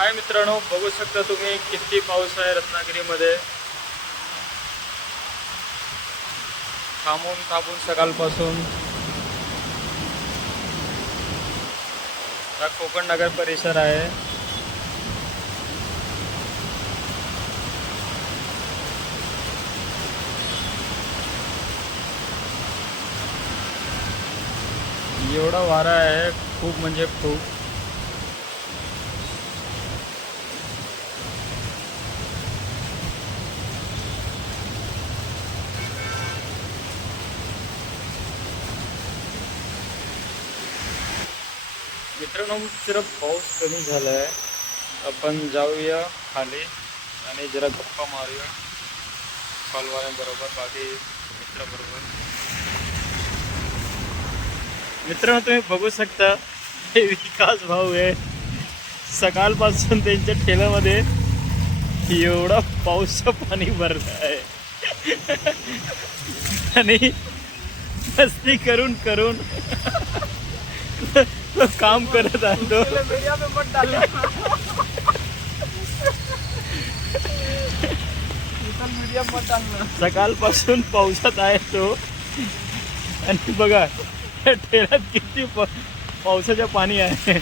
हाय मित्रांनो, बघू शकता तुम्ही किती पाऊस आहे रत्नागिरीमध्ये. थांबून थांबून सकाळपासून हा कोकण नगर परिसर आहे. एवढा वारा आहे, खूप म्हणजे खूप. मित्रांनो, जरा पाऊस कमी झाला आहे. आपण जाऊया खाली आणि जरा गप्पा मारूया कॉलवाल्यांबरोबर, बाकी मित्राबरोबर. मित्रांनो, तुम्ही बघू शकता हे विकास भाऊ आहे. सकाळपासून त्यांच्या ठेल्यामध्ये एवढा पाऊसचं पाणी भरलं आहे आणि मस्ती करून करून तो काम करत आहे. तो सकाळपासून पावसात आहे तो. आणि बघा त्या ठेल्यात किती पावसाचं पाणी आहे.